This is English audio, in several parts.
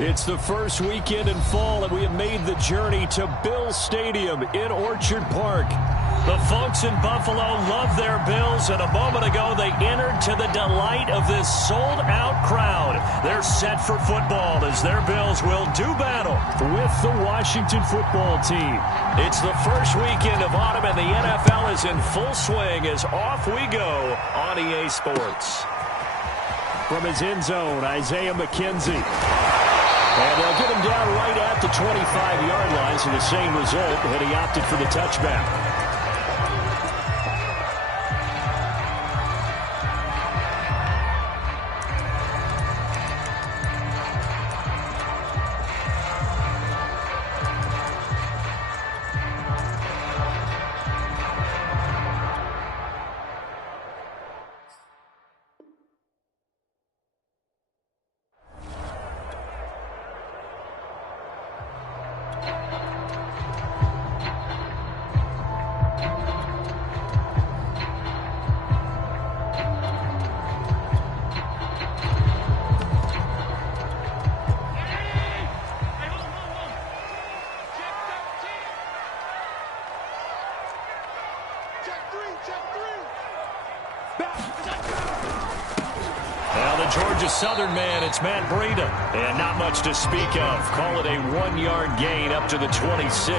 It's the first weekend in fall, and we have made the journey to Bills Stadium in Orchard Park. The folks in Buffalo love their Bills, and a moment ago they entered to the delight of this sold-out crowd. They're set for football as their Bills will do battle with the Washington football team. It's the first weekend of autumn, and the NFL is in full swing as off we go on EA Sports. From his end zone, Isaiah McKenzie. And they'll get him down right at the 25-yard line, so the same result, and he opted for the touchback. Now the Georgia Southern man, it's Matt Breida. And not much to speak of. Call it a 1-yard gain up to the 26.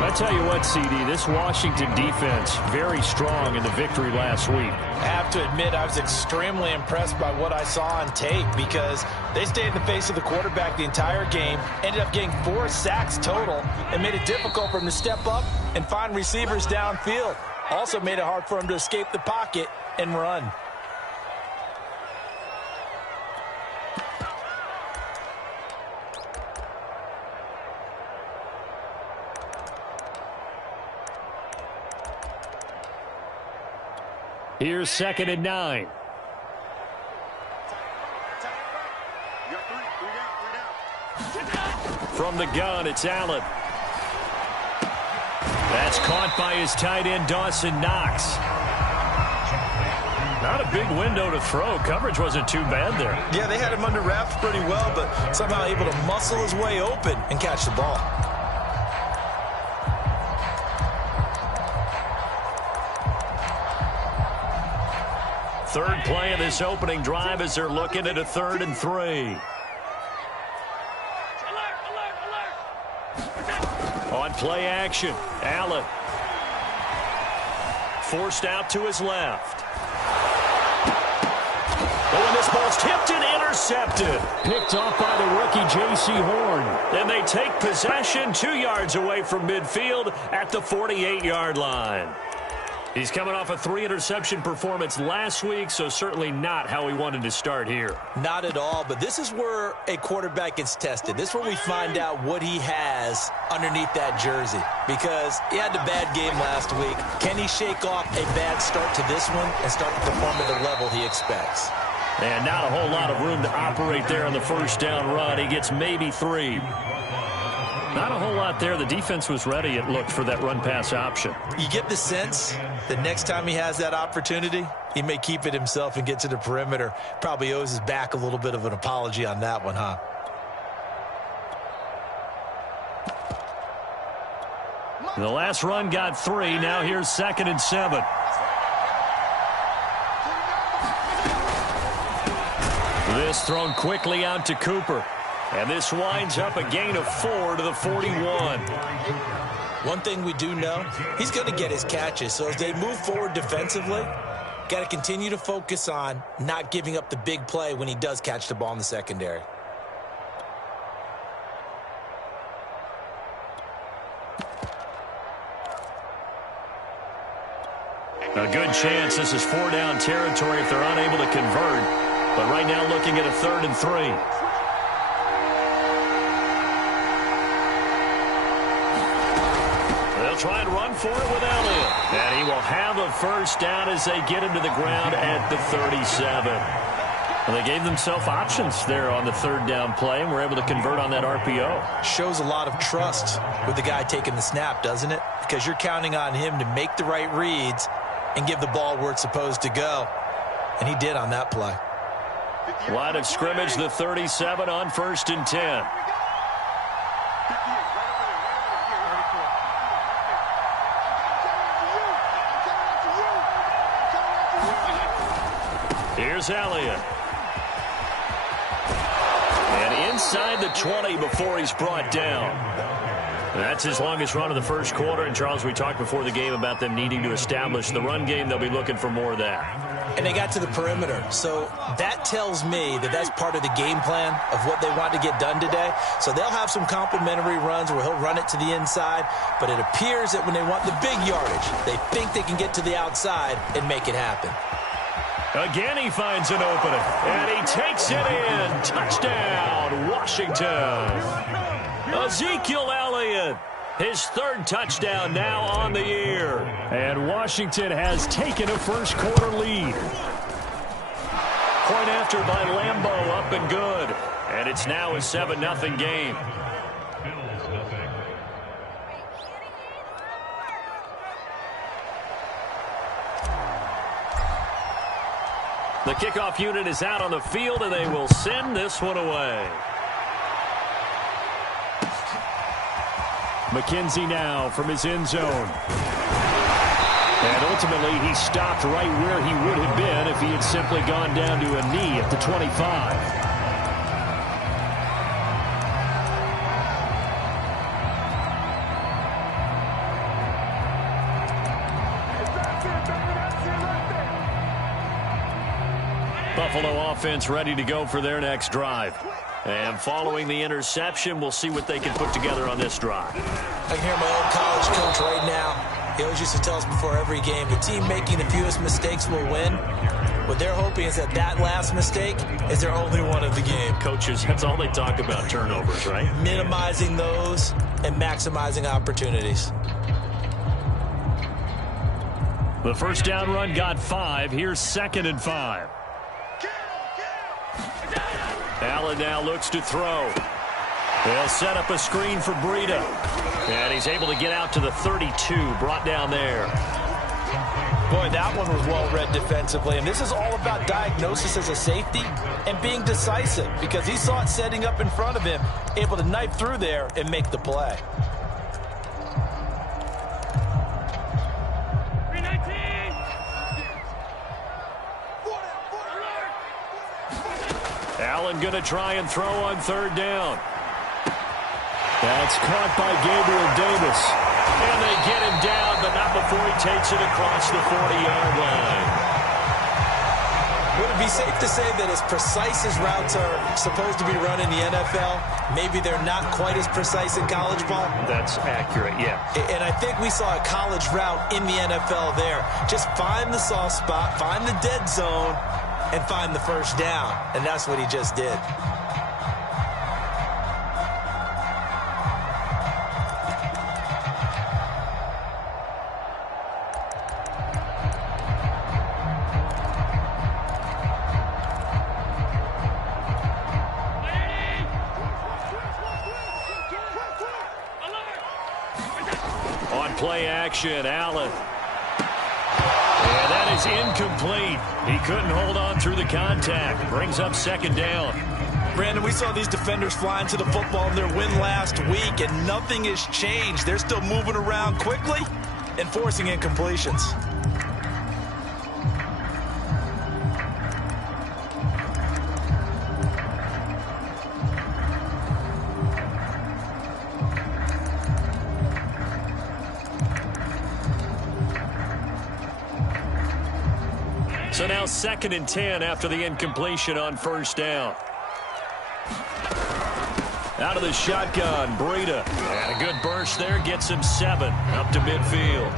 I tell you what, CD, this Washington defense, very strong in the victory last week. I have to admit, I was extremely impressed by what I saw on tape because they stayed in the face of the quarterback the entire game, ended up getting 4 sacks total, and made it difficult for him to step up and find receivers downfield. Also made it hard for him to escape the pocket and run. Here's 2nd and 9. From the gun, it's Allen. That's caught by his tight end, Dawson Knox. Not a big window to throw. Coverage wasn't too bad there. Yeah, they had him under wraps pretty well, but somehow able to muscle his way open and catch the ball. Third play of this opening drive as they're looking at a 3rd and 3. On play action, Allen. Forced out to his left. Oh, and this ball's tipped and intercepted. Picked off by the rookie J.C. Horn. And they take possession 2 yards away from midfield at the 48-yard line. He's coming off a 3-interception performance last week, so certainly not how he wanted to start here. Not at all, but this is where a quarterback gets tested. This is where we find out what he has underneath that jersey, because he had a bad game last week. Can he shake off a bad start to this one and start to perform at the level he expects? And not a whole lot of room to operate there on the first down run. He gets maybe 3. Not a whole lot there. The defense was ready, it looked, for that run-pass option. You get the sense that next time he has that opportunity, he may keep it himself and get to the perimeter. Probably owes his back a little bit of an apology on that one, huh? The last run got 3. Now here's 2nd and 7. This thrown quickly out to Cooper. And this winds up a gain of 4 to the 41. One thing we do know, he's going to get his catches. So as they move forward defensively, got to continue to focus on not giving up the big play when he does catch the ball in the secondary. A good chance this is 4-down territory if they're unable to convert. But right now looking at a 3rd and 3. Try and run for it with Elliott. And he will have a first down as they get him to the ground at the 37. Well, they gave themselves options there on the 3rd down play and were able to convert on that RPO. Shows a lot of trust with the guy taking the snap, doesn't it? Because you're counting on him to make the right reads and give the ball where it's supposed to go. And he did on that play. Line of scrimmage, the 37 on 1st and 10. Here's Elliott. And inside the 20 before he's brought down. That's his longest run of the first quarter. And, Charles, we talked before the game about them needing to establish the run game. They'll be looking for more of that. And they got to the perimeter. So that tells me that that's part of the game plan of what they want to get done today. So they'll have some complimentary runs where he'll run it to the inside. But it appears that when they want the big yardage, they think they can get to the outside and make it happen. Again, he finds an opening. And he takes it in. Touchdown, Washington. Ezekiel Elliott. His third touchdown now on the year. And Washington has taken a first-quarter lead. Point after by Lambeau, up and good. And it's now a 7-0 game. The kickoff unit is out on the field, and they will send this one away. McKenzie now from his end zone. And ultimately, he stopped right where he would have been if he had simply gone down to a knee at the 25. Buffalo offense ready to go for their next drive. And following the interception, we'll see what they can put together on this drive. I can hear my old college coach right now. He always used to tell us before every game, the team making the fewest mistakes will win. What they're hoping is that that last mistake is their only one of the game. Coaches, that's all they talk about, turnovers, right? Minimizing those and maximizing opportunities. The first down run got 5. Here's 2nd and 5. Allen now looks to throw. They'll set up a screen for Breida. And he's able to get out to the 32, brought down there. Boy, that one was well read defensively. And this is all about diagnosis as a safety and being decisive, because he saw it setting up in front of him, able to knife through there and make the play. Allen going to try and throw on 3rd down. That's caught by Gabriel Davis. And they get him down, but not before he takes it across the 40-yard line. Would it be safe to say that as precise as routes are supposed to be run in the NFL, maybe they're not quite as precise in college ball? That's accurate, yeah. And I think we saw a college route in the NFL there. Just find the soft spot, find the dead zone, and find the first down. And that's what he just did. On play action, Allen. And that is incomplete. He couldn't hold on through the contact. Brings up 2nd down. Brandon, we saw these defenders flying to the football in their win last week, and nothing has changed. They're still moving around quickly and forcing incompletions. So now 2nd and 10 after the incompletion on 1st down. Out of the shotgun, Breida. And a good burst there, gets him 7 up to midfield.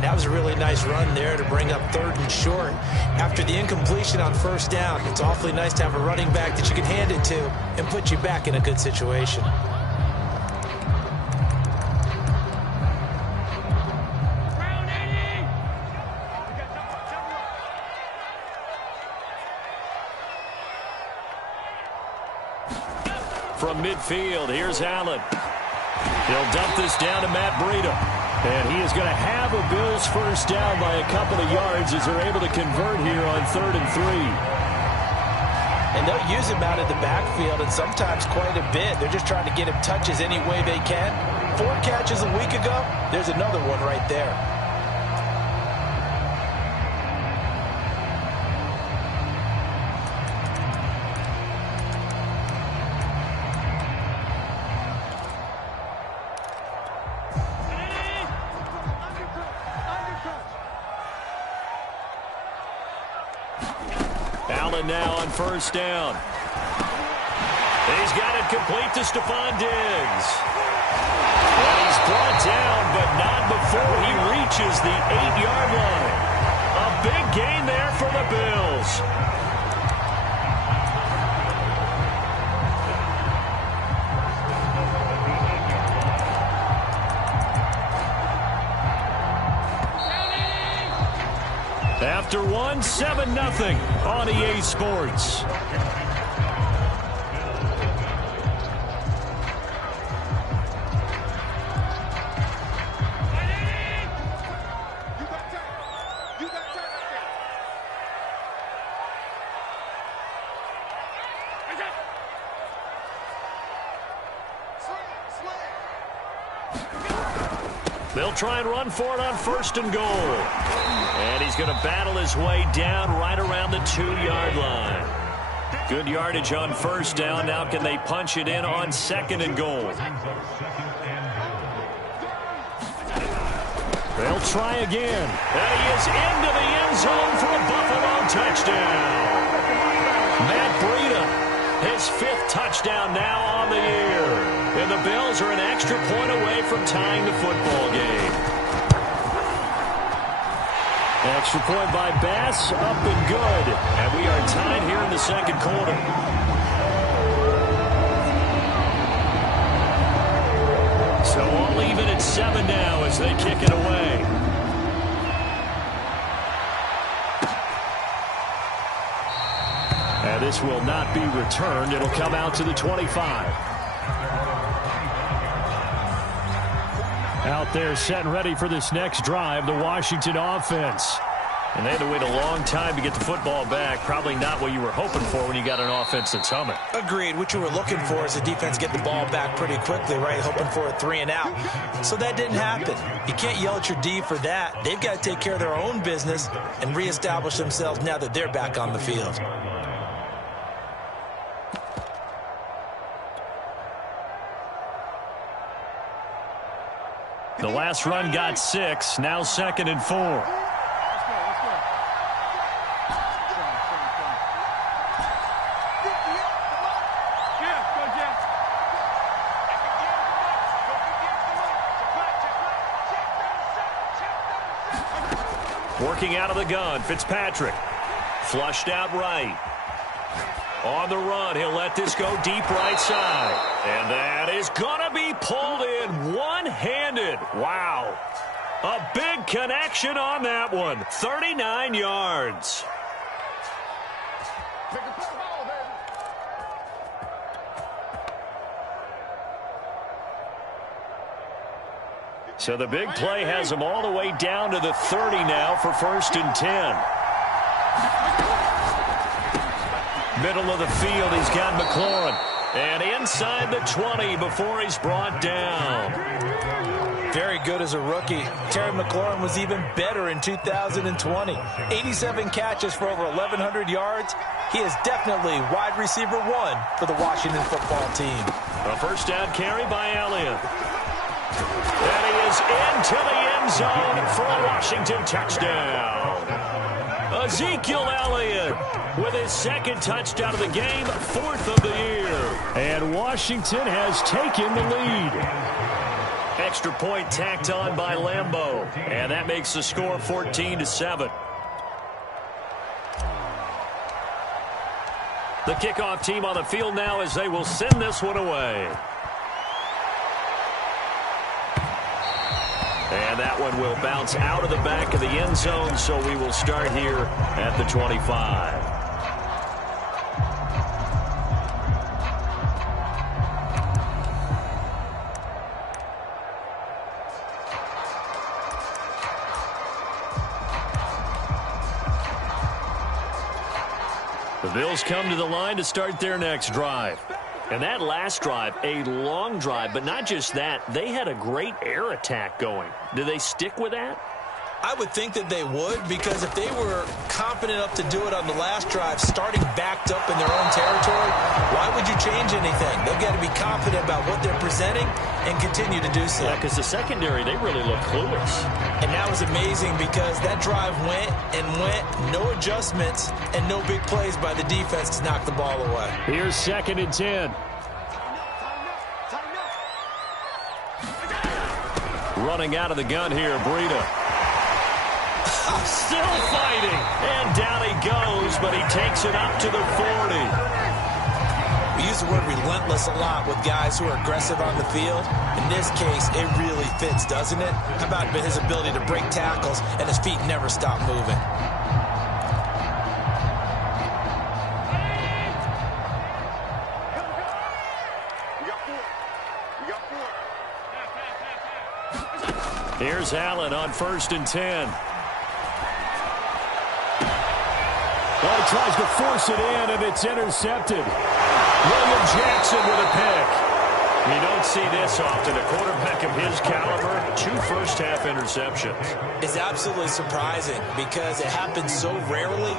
That was a really nice run there to bring up 3rd and short. After the incompletion on 1st down, it's awfully nice to have a running back that you can hand it to and put you back in a good situation. From midfield, here's Allen. He'll dump this down to Matt Breida. And he is going to have a Bills first down by a couple of yards as they're able to convert here on 3rd and 3. And they'll use him out of the backfield, and sometimes quite a bit. They're just trying to get him touches any way they can. 4 catches a week ago, there's another one right there. Allen now on first down. He's got it complete to Stephon Diggs. And he's brought down, but not before he reaches the 8-yard line. A big gain there for the Bills. After one, 7-0 on EA Sports. They'll try and run for it on first and goal. And he's going to battle his way down right around the 2-yard line. Good yardage on first down. Now can they punch it in on second and goal? They'll try again. And he is into the end zone for a Buffalo touchdown. Matt Breida, his 5th touchdown now on the year. And the Bills are an extra point away from tying the football game. Extra point by Bass, up and good. And we are tied here in the second quarter. So all even at 7 now as they kick it away. And this will not be returned. It'll come out to the 25. Out there set and ready for this next drive, the Washington offense. And they had to wait a long time to get the football back. Probably not what you were hoping for when you got an offense that's humming. Agreed. What you were looking for is the defense get the ball back pretty quickly, right? Hoping for a 3 and out. So that didn't happen. You can't yell at your D for that. They've got to take care of their own business and reestablish themselves now that they're back on the field. The last run got 6. Now 2nd and 4. Working out of the gun, Fitzpatrick. Flushed out right. On the run, he'll let this go deep right side. And that is going to be pulled in one-handed. Wow. A big connection on that one. 39 yards. So the big play has him all the way down to the 30 now for 1st and 10. Middle of the field, he's got McLaurin. And inside the 20 before he's brought down. Very good as a rookie. Terry McLaurin was even better in 2020. 87 catches for over 1,100 yards. He is definitely wide receiver 1 for the Washington football team. A first down carry by Elliott. And he is into the end zone for a Washington touchdown. Ezekiel Elliott with his 2nd touchdown of the game, 4th of the year. And Washington has taken the lead. Extra point tacked on by Lambeau. And that makes the score 14-7. The kickoff team on the field now as they will send this one away. And that one will bounce out of the back of the end zone, so we will start here at the 25. The Bills come to the line to start their next drive. And that last drive, a long drive, but not just that, they had a great air attack going. Do they stick with that? I would think that they would, because if they were confident enough to do it on the last drive, starting backed up in their own territory, why would you change anything? They've got to be confident about what they're presenting and continue to do so. Yeah, because the secondary, they really look clueless. And that was amazing because that drive went and went, no adjustments and no big plays by the defense to knock the ball away. Here's 2nd and 10. Running out of the gun here, Breida. Still fighting, and down he goes, but he takes it up to the 40. We use the word relentless a lot with guys who are aggressive on the field. In this case, it really fits, doesn't it? How about his ability to break tackles and his feet never stop moving? Here's Allen on 1st and 10. Well, he tries to force it in, and it's intercepted. William Jackson with a pick. You don't see this often. A quarterback of his caliber, 2 first-half interceptions. It's absolutely surprising because it happens so rarely.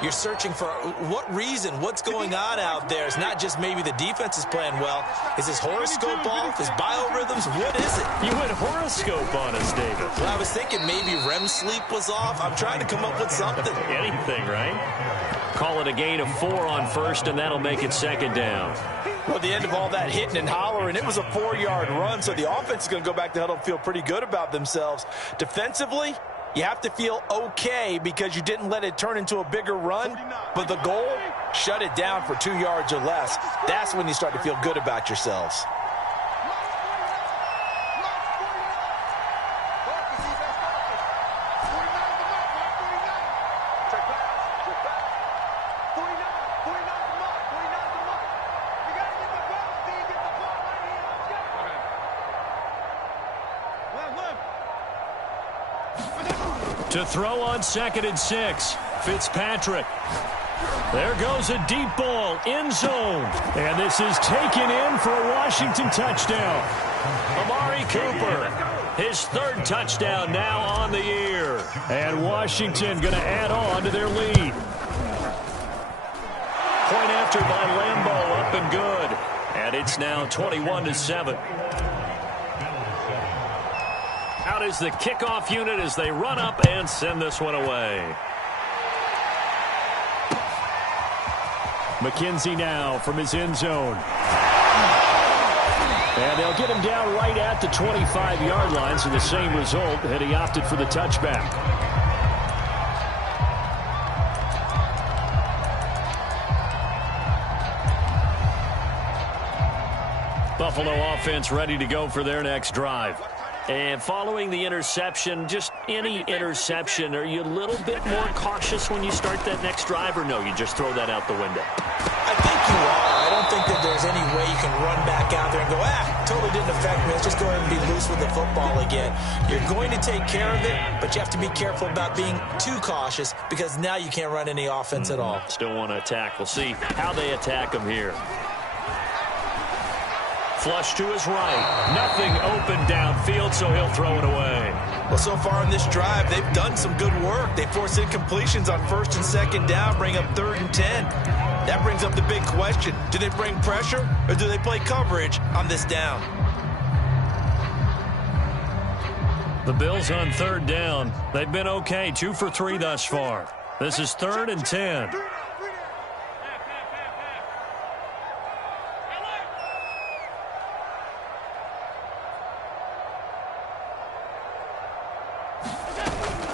You're searching for what reason, what's going on out there. It's not just maybe the defense is playing well. Is his horoscope off? His biorhythms? What is it? You went horoscope on us, David. Well, I was thinking maybe REM sleep was off. I'm trying to come up with something. Anything, right? Call it a gain of 4 on 1st, and that'll make it 2nd down. Well, at the end of all that hitting and hollering, it was a 4-yard run, so the offense is going to go back to huddle and feel pretty good about themselves. Defensively, you have to feel okay because you didn't let it turn into a bigger run, but the goal, shut it down for 2 yards or less. That's when you start to feel good about yourselves. To throw on 2nd and 6, Fitzpatrick. There goes a deep ball, end zone. And this is taken in for a Washington touchdown. Amari Cooper, his 3rd touchdown now on the year. And Washington going to add on to their lead. Point after by Lambeau, up and good. And it's now 21-7. Out is the kickoff unit as they run up and send this one away. McKenzie now from his end zone. And they'll get him down right at the 25-yard line, so the same result had he opted for the touchback. Buffalo offense ready to go for their next drive. And following the interception, just any interception, are you a little bit more cautious when you start that next drive, or no, you just throw that out the window? I think you are. I don't think that there's any way you can run back out there and go, totally didn't affect me. Let's just go ahead and be loose with the football again. You're going to take care of it, but you have to be careful about being too cautious because now you can't run any offense at all. Still want to attack. We'll see how they attack him here. Flush to his right. Nothing open downfield, so he'll throw it away. Well, so far in this drive, they've done some good work. They force incompletions on 1st and 2nd down, bring up 3rd and 10. That brings up the big question. Do they bring pressure, or do they play coverage on this down? The Bills on 3rd down. They've been okay, 2 for 3 thus far. This is 3rd and 10.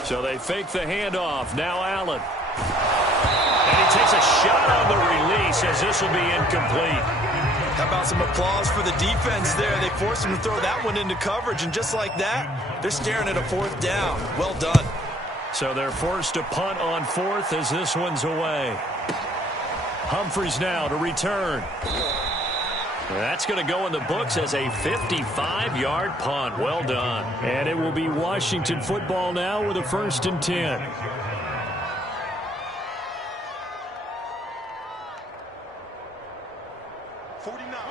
So they fake the handoff. Now Allen. And he takes a shot on the release as this will be incomplete. How about some applause for the defense there? They forced him to throw that one into coverage, and just like that, they're staring at a 4th down. Well done. So they're forced to punt on 4th as this one's away. Humphries now to return. That's going to go in the books as a 55-yard punt. Well done. And it will be Washington football now with a 1st and 10.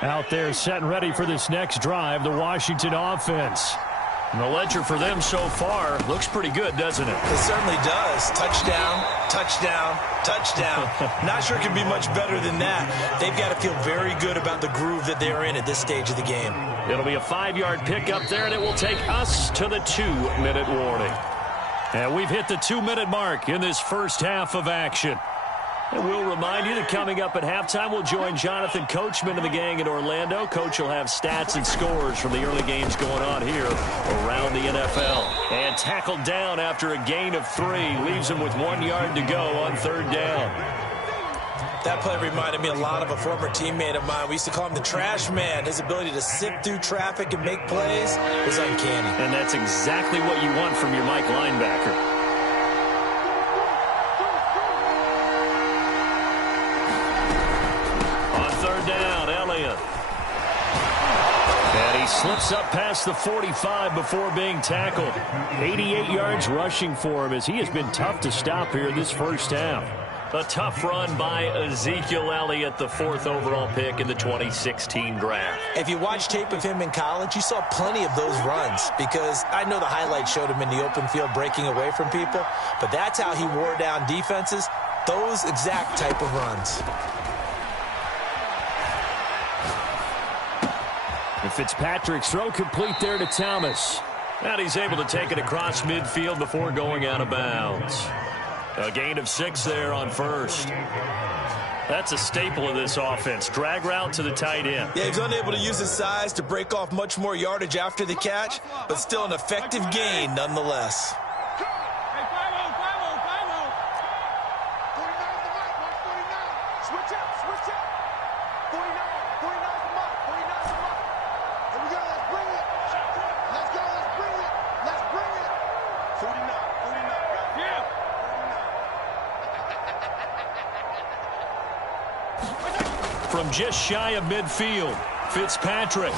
Out there setting ready for this next drive, the Washington offense. And the ledger for them so far looks pretty good, doesn't it? It certainly does. Touchdown, touchdown, touchdown. Not sure it can be much better than that. They've got to feel very good about the groove that they're in at this stage of the game. It'll be a 5-yard pickup there, and it will take us to the 2-minute warning. And we've hit the 2-minute mark in this first half of action. And we'll remind you that coming up at halftime, we'll join Jonathan Coachman and the gang in Orlando. Coach will have stats and scores from the early games going on here around the NFL. And tackled down after a gain of 3. Leaves him with 1 yard to go on 3rd down. That play reminded me a lot of a former teammate of mine. We used to call him the trash man. His ability to sift through traffic and make plays was uncanny. And that's exactly what you want from your Mike linebacker. Slips up past the 45 before being tackled. 88 yards rushing for him as he has been tough to stop here this first half. A tough run by Ezekiel Elliott, the 4th overall pick in the 2016 draft. If you watch tape of him in college, you saw plenty of those runs because I know the highlights showed him in the open field breaking away from people, but that's how he wore down defenses, those exact type of runs. And Fitzpatrick's throw complete there to Thomas. And he's able to take it across midfield before going out of bounds. A gain of 6 there on 1st. That's a staple of this offense. Drag route to the tight end. Yeah, he's unable to use his size to break off much more yardage after the catch, but still an effective gain nonetheless. From just shy of midfield, Fitzpatrick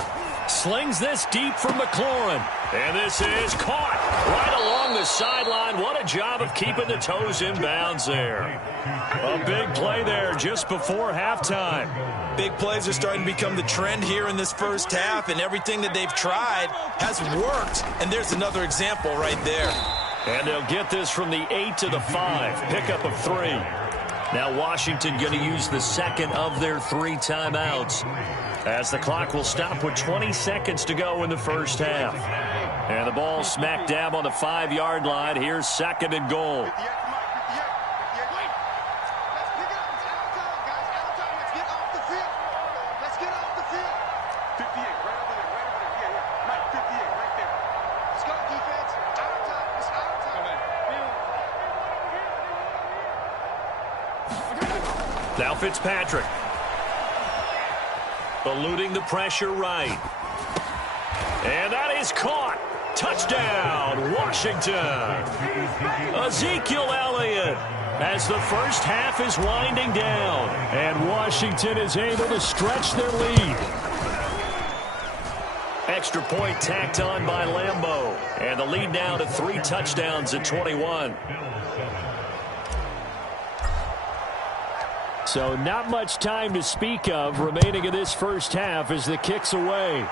slings this deep from McLaurin. And this is caught right along the sideline. What a job of keeping the toes in bounds there. A big play there just before halftime. Big plays are starting to become the trend here in this first half, and everything that they've tried has worked. And there's another example right there. And they'll get this from the 8 to the 5. Pickup of 3. Now Washington going to use the second of their 3 timeouts as the clock will stop with 20 seconds to go in the first half. And the ball smack dab on the 5-yard line. Here's 2nd and goal. Now Fitzpatrick. Eluding the pressure right. And that is caught. Touchdown, Washington. Ezekiel Elliott as the first half is winding down. And Washington is able to stretch their lead. Extra point tacked on by Lambeau. And the lead now to 3 touchdowns at 21. So not much time to speak of remaining in this first half as the kick's away.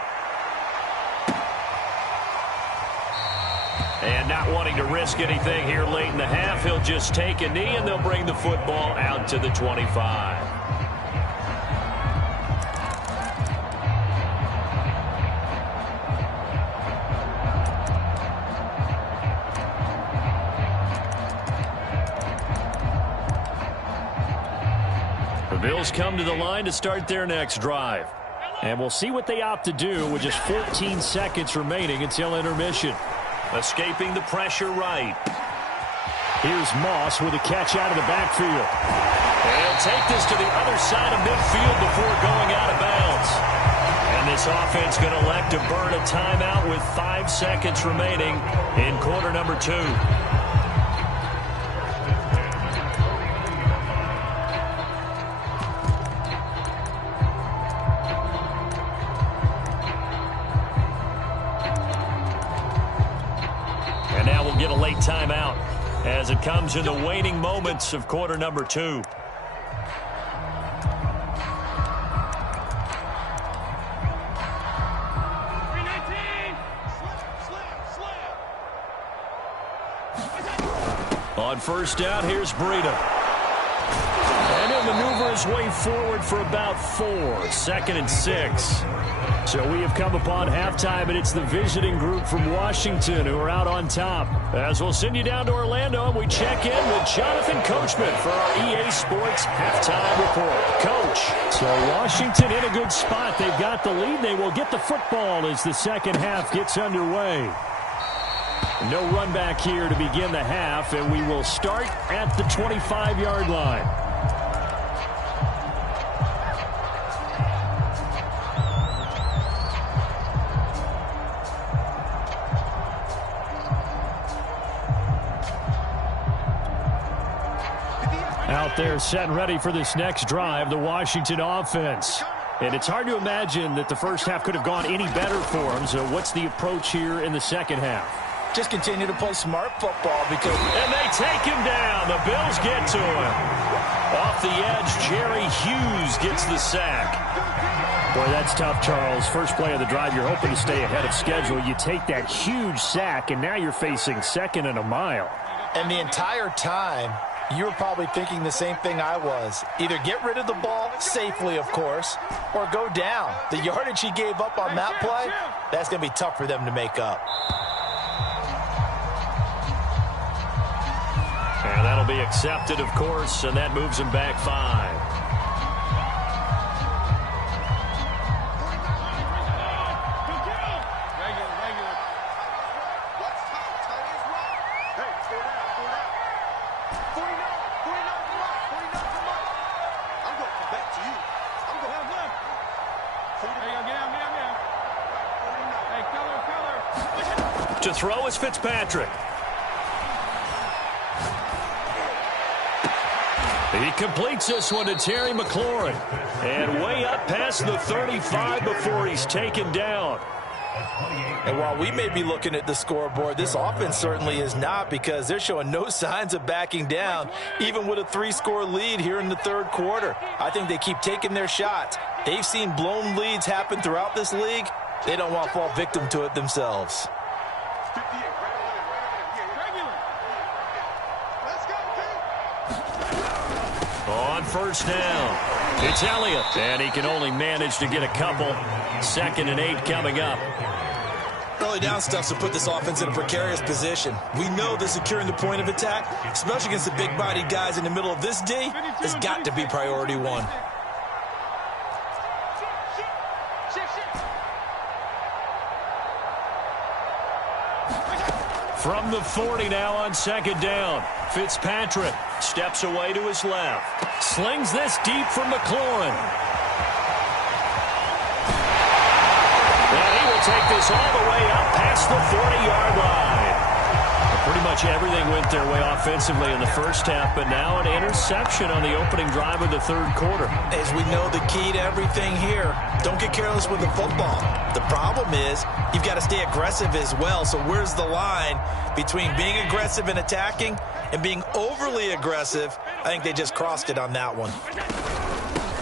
And not wanting to risk anything here late in the half, he'll just take a knee and they'll bring the football out to the 25. Bills come to the line to start their next drive. And we'll see what they opt to do with just 14 seconds remaining until intermission. Escaping the pressure right. Here's Moss with a catch out of the backfield. And he'll take this to the other side of midfield before going out of bounds. And this offense going to elect to burn a timeout with 5 seconds remaining in quarter number 2. Get a late timeout as it comes in the waning moments of quarter number 2. On first down, here's Breida. And he'll maneuver his way forward for about 4. 2nd and 6. So we have come upon halftime, and it's the visiting group from Washington who are out on top. As we'll send you down to Orlando, and we check in with Jonathan Coachman for our EA Sports Halftime Report. Coach, so Washington in a good spot. They've got the lead. They will get the football as the second half gets underway. No run back here to begin the half, and we will start at the 25-yard line. Out there set and ready for this next drive, the Washington offense. And it's hard to imagine that the first half could have gone any better for them. So what's the approach here in the second half? Just continue to play smart football because... And they take him down. The Bills get to him. Off the edge, Jerry Hughes gets the sack. Boy, that's tough, Charles. First play of the drive, you're hoping to stay ahead of schedule. You take that huge sack, and now you're facing 2nd and a mile. And the entire time, you were probably thinking the same thing I was. Either get rid of the ball, safely of course, or go down. The yardage he gave up on that play, that's going to be tough for them to make up. And that'll be accepted, of course, and that moves him back 5. To throw is Fitzpatrick. He completes this one to Terry McLaurin. And way up past the 35 before he's taken down. And while we may be looking at the scoreboard, this offense certainly is not, because they're showing no signs of backing down, even with a 3-score lead here in the third quarter. I think they keep taking their shots. They've seen blown leads happen throughout this league. They don't want to fall victim to it themselves. On first down, it's Elliott, and he can only manage to get a couple. 2nd and 8 coming up. Early down stuff to put this offense in a precarious position. We know that securing the point of attack, especially against the big-bodied guys in the middle of this D, has got to be priority 1. From the 40 now on 2nd down. Fitzpatrick steps away to his left. Slings this deep for McLaurin. And he will take this all the way up past the 40-yard line. Pretty much everything went their way offensively in the first half, but now an interception on the opening drive of the third quarter. As we know, the key to everything here, don't get careless with the football. The problem is you've got to stay aggressive as well. So where's the line between being aggressive and attacking and being overly aggressive? I think they just crossed it on that one.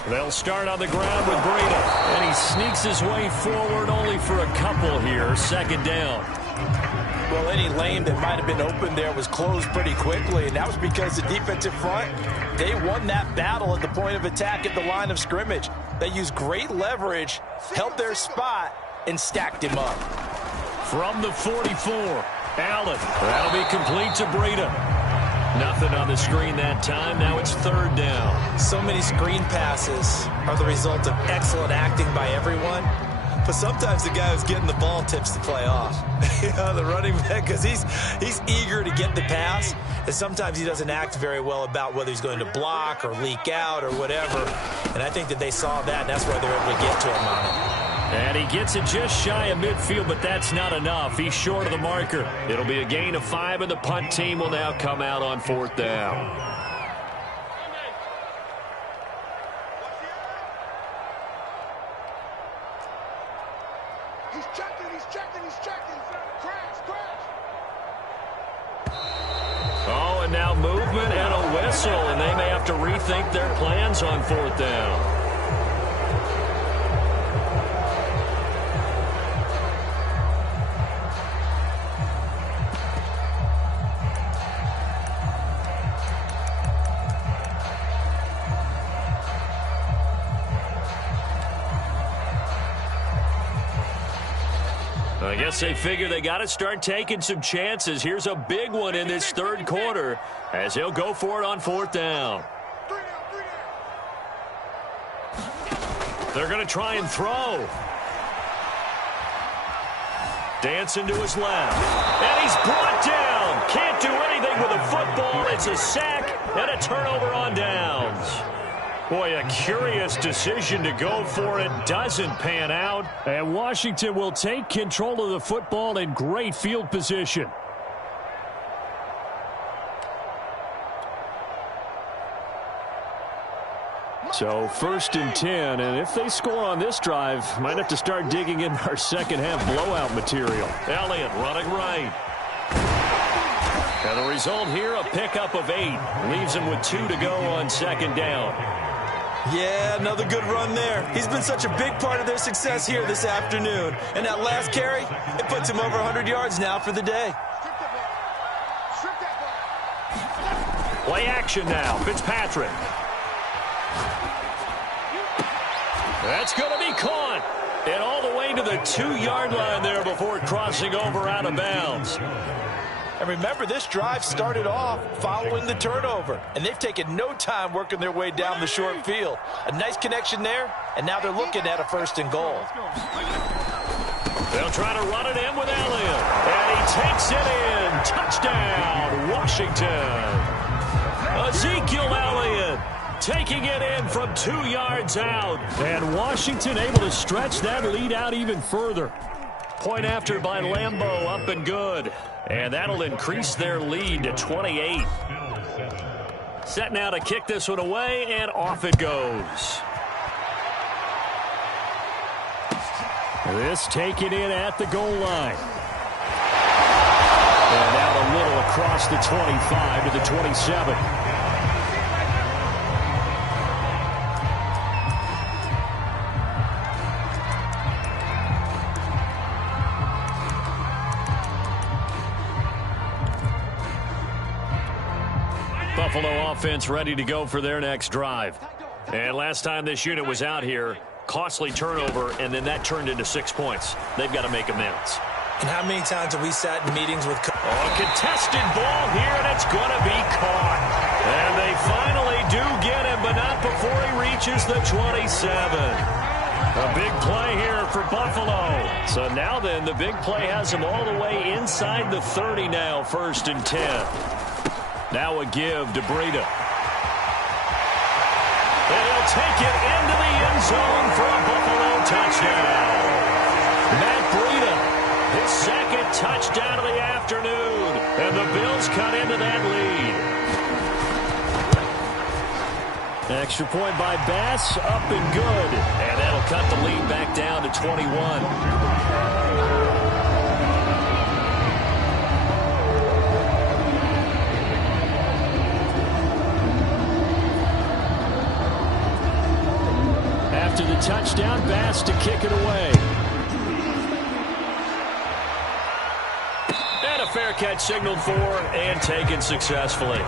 They'll start on the ground with Breida, and he sneaks his way forward only for a couple here. 2nd down. Well, any lane that might have been open there was closed pretty quickly, and that was because the defensive front, they won that battle at the point of attack at the line of scrimmage. They used great leverage, held their spot, and stacked him up. From the 44, Allen. That'll be complete to Breida. Nothing on the screen that time. Now it's 3rd down. So many screen passes are the result of excellent acting by everyone. But sometimes the guy who's getting the ball tips the play off. The running back, because he's eager to get the pass, and sometimes he doesn't act very well about whether he's going to block or leak out or whatever. And I think that they saw that, and that's why they're able to get to him on it. And he gets it just shy of midfield, but that's not enough. He's short of the marker. It'll be a gain of 5, and the punt team will now come out on 4th down. Oh, and now movement and a whistle, and they may have to rethink their plans on 4th down. I guess they figure they got to start taking some chances. Here's a big one in this third quarter as he'll go for it on fourth down. They're going to try and throw. Dancing to his left. And he's brought down. Can't do anything with a football. It's a sack and a turnover on downs. Boy, a curious decision to go for it. Doesn't pan out. And Washington will take control of the football in great field position. So 1st and 10, and if they score on this drive, might have to start digging in our second half blowout material. Elliott running right. And the result here, a pickup of 8. Leaves him with 2 to go on second down. Yeah, another good run there. He's been such a big part of their success here this afternoon. And that last carry, it puts him over 100 yards now for the day. Play action now. Fitzpatrick. That's going to be caught. And all the way to the 2-yard line there before crossing over out of bounds. And remember, this drive started off following the turnover. And they've taken no time working their way down the short field. A nice connection there, and now they're looking at a 1st and goal. They'll try to run it in with Elliott. And he takes it in. Touchdown, Washington. Ezekiel Elliott taking it in from 2 yards out. And Washington able to stretch that lead out even further. Point after by Lambeau, up and good. And that'll increase their lead to 28. Set now to kick this one away, and off it goes. This taken in at the goal line. And out a little across the 25 to the 27. Buffalo offense ready to go for their next drive. And last time this unit was out here, costly turnover, and then that turned into 6 points. They've got to make amends. And how many times have we sat in meetings with... A contested ball here, and it's going to be caught. And they finally do get him, but not before he reaches the 27. A big play here for Buffalo. So now then, the big play has him all the way inside the 30 now, 1st and 10. Now a give to Breida. And he'll take it into the end zone for a Buffalo touchdown. Matt Breida, his second touchdown of the afternoon. And the Bills cut into that lead. Extra point by Bass, up and good. And that'll cut the lead back down to 21. After the touchdown, Bass to kick it away. And a fair catch signaled for and taken successfully.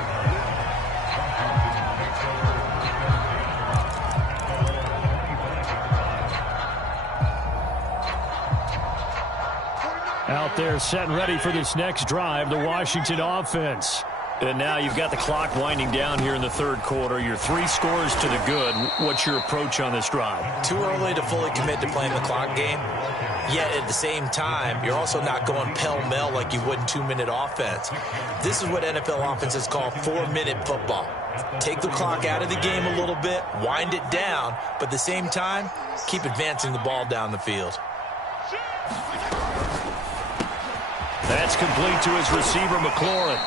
Out there set and ready for this next drive, the Washington offense. And now you've got the clock winding down here in the third quarter. You're 3 scores to the good. What's your approach on this drive? Too early to fully commit to playing the clock game. Yet at the same time, you're also not going pell-mell like you would in 2-minute offense. This is what NFL offenses call 4-minute football. Take the clock out of the game a little bit, wind it down, but at the same time, keep advancing the ball down the field. That's complete to his receiver, McLaurin.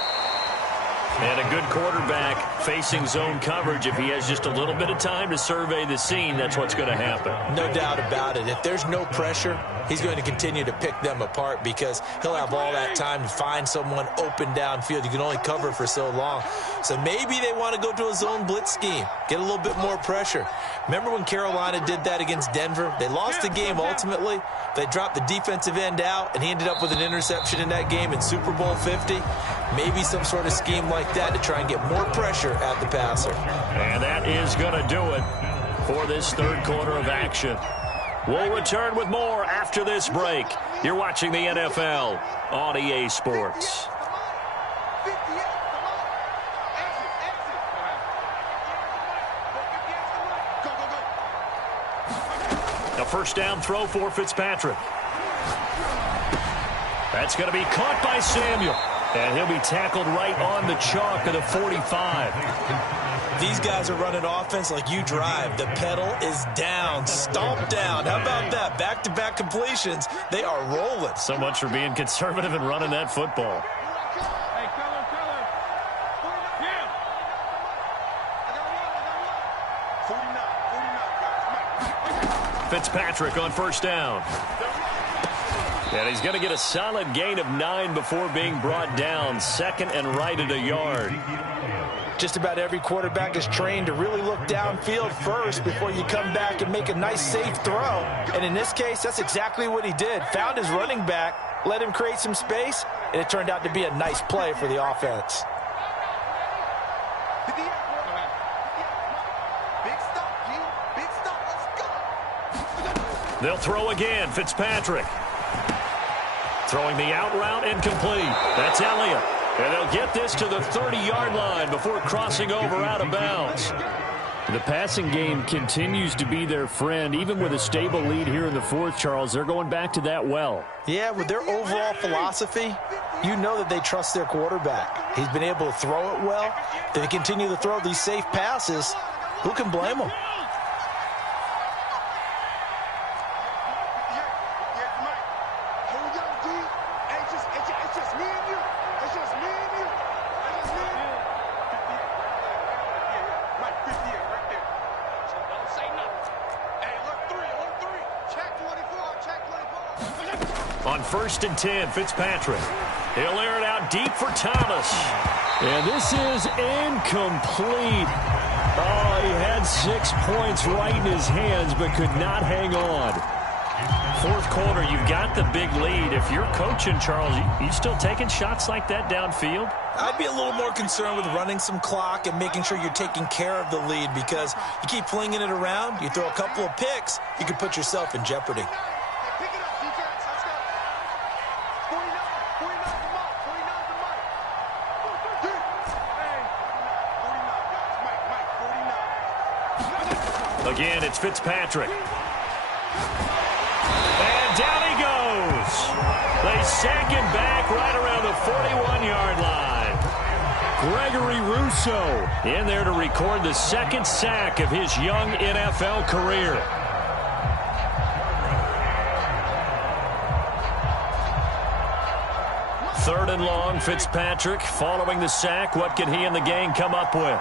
And a good quarterback facing zone coverage. If he has just a little bit of time to survey the scene, that's what's going to happen. No doubt about it. If there's no pressure, he's going to continue to pick them apart because he'll have all that time to find someone open downfield. You can only cover for so long. So maybe they want to go to a zone blitz scheme, get a little bit more pressure. Remember when Carolina did that against Denver? They lost the game ultimately. They dropped the defensive end out, and he ended up with an interception in that game in Super Bowl 50. Maybe some sort of scheme like that to try and get more pressure at the passer. And that is going to do it for this third quarter of action. We'll return with more after this break. You're watching the NFL on EA Sports. A first down throw for Fitzpatrick. That's going to be caught by Samuel. And he'll be tackled right on the chalk of the 45. These guys are running offense like you drive. The pedal is down, stomped down. How about that? Back-to-back completions. They are rolling. So much for being conservative and running that football. Fitzpatrick on first down. And he's going to get a solid gain of 9 before being brought down. Second and right at a yard. Just about every quarterback is trained to really look downfield first before you come back and make a nice, safe throw. And in this case, that's exactly what he did. Found his running back, let him create some space, and it turned out to be a nice play for the offense. They'll throw again. Fitzpatrick. Throwing the out route, incomplete. That's Elliott. And they'll get this to the 30-yard line before crossing over out of bounds. The passing game continues to be their friend. Even with a stable lead here in the fourth, Charles, they're going back to that well. Yeah, with their overall philosophy, you know that they trust their quarterback. He's been able to throw it well. If they continue to throw these safe passes, who can blame them? On 1st and 10, Fitzpatrick. He'll air it out deep for Thomas. And this is incomplete. Oh, he had 6 points right in his hands, but could not hang on. Fourth quarter, you've got the big lead. If you're coaching, Charles, you still taking shots like that downfield? I'd be a little more concerned with running some clock and making sure you're taking care of the lead, because you keep flinging it around, you throw a couple of picks, you can put yourself in jeopardy. Again, it's Fitzpatrick. And down he goes. They sack him back right around the 41-yard line. Gregory Rousseau in there to record the second sack of his young NFL career. Third and long, Fitzpatrick following the sack. What can he and the gang come up with?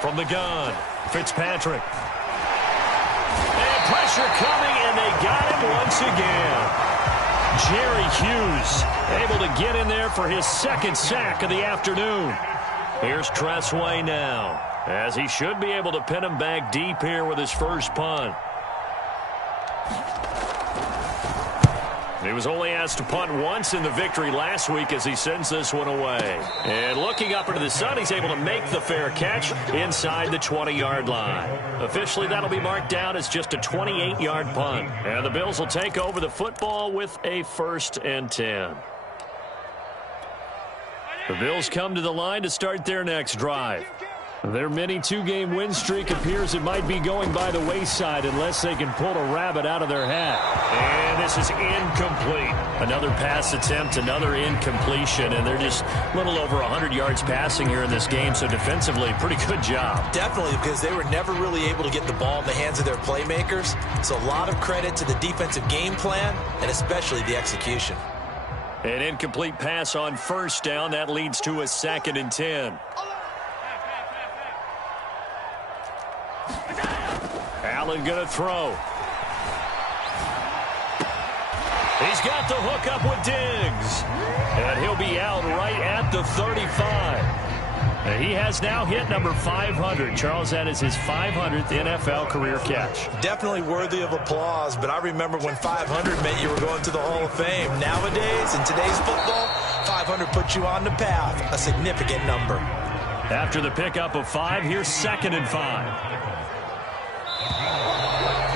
From the gun, Fitzpatrick. And pressure coming, and they got him once again. Jerry Hughes able to get in there for his second sack of the afternoon. Here's Tressway now, as he should be able to pin him back deep here with his first punt. He was only asked to punt once in the victory last week as he sends this one away. And looking up into the sun, he's able to make the fair catch inside the 20-yard line. Officially, that'll be marked down as just a 28-yard punt. And the Bills will take over the football with a 1st and 10. The Bills come to the line to start their next drive. Their mini 2-game win streak appears it might be going by the wayside unless they can pull a rabbit out of their hat. And this is incomplete. Another pass attempt, another incompletion, and they're just a little over 100 yards passing here in this game, so defensively, pretty good job. Definitely, because they were never really able to get the ball in the hands of their playmakers. So a lot of credit to the defensive game plan and especially the execution. An incomplete pass on first down. That leads to a 2nd and 10. Allen going to throw. He's got the hook up with Diggs. And he'll be out right at the 35. He has now hit number 500. Charles, that is his 500th NFL career catch. Definitely worthy of applause, but I remember when 500 meant you were going to the Hall of Fame. Nowadays, in today's football, 500 puts you on the path, a significant number. After the pickup of 5, here's 2nd and 5.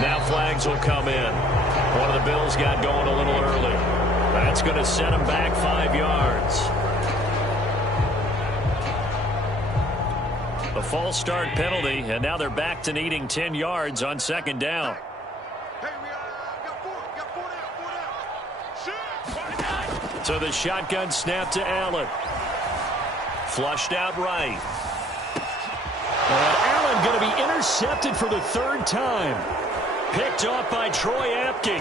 Now flags will come in. One of the Bills got going a little early. That's going to set him back 5 yards. A false start penalty, and now they're back to needing 10 yards on 2nd down. So the shotgun snap to Allen. Flushed out right. And Allen going to be intercepted for the 3rd time. Picked off by Troy Apke.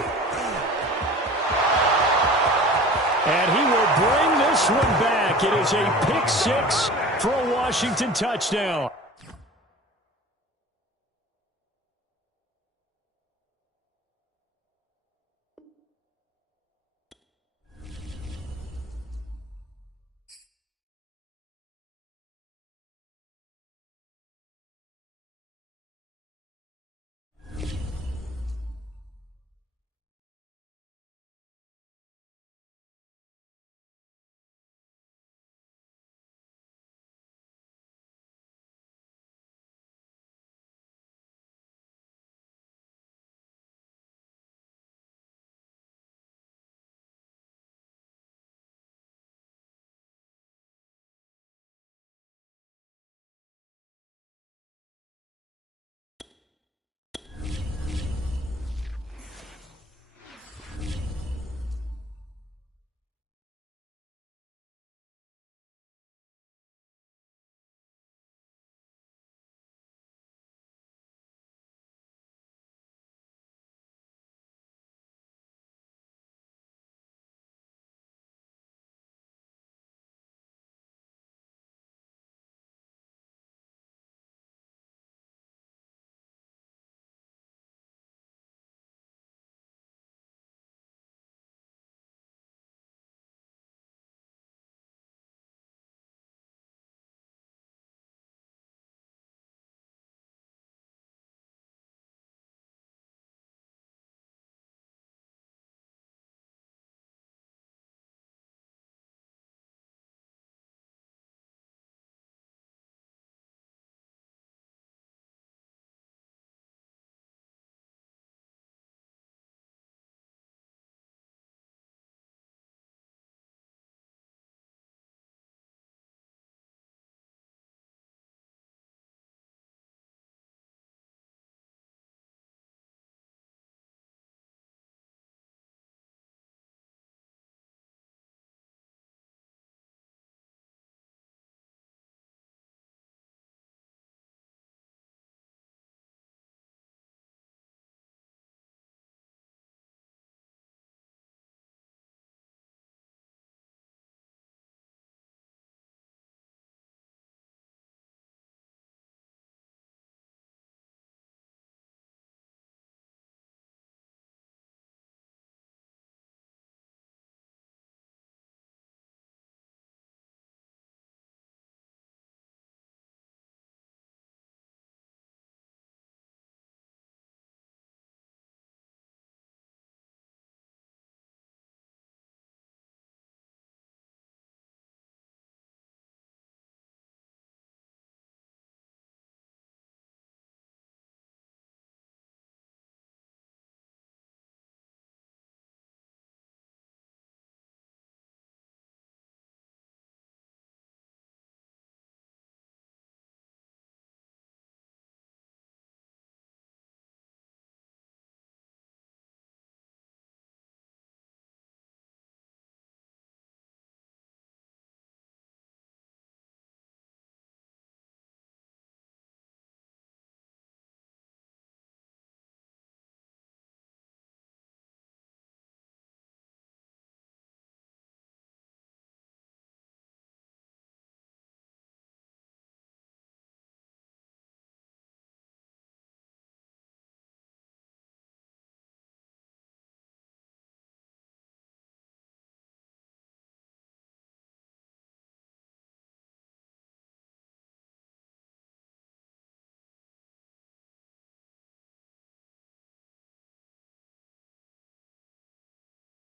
And he will bring this one back. It is a pick 6 for a Washington touchdown.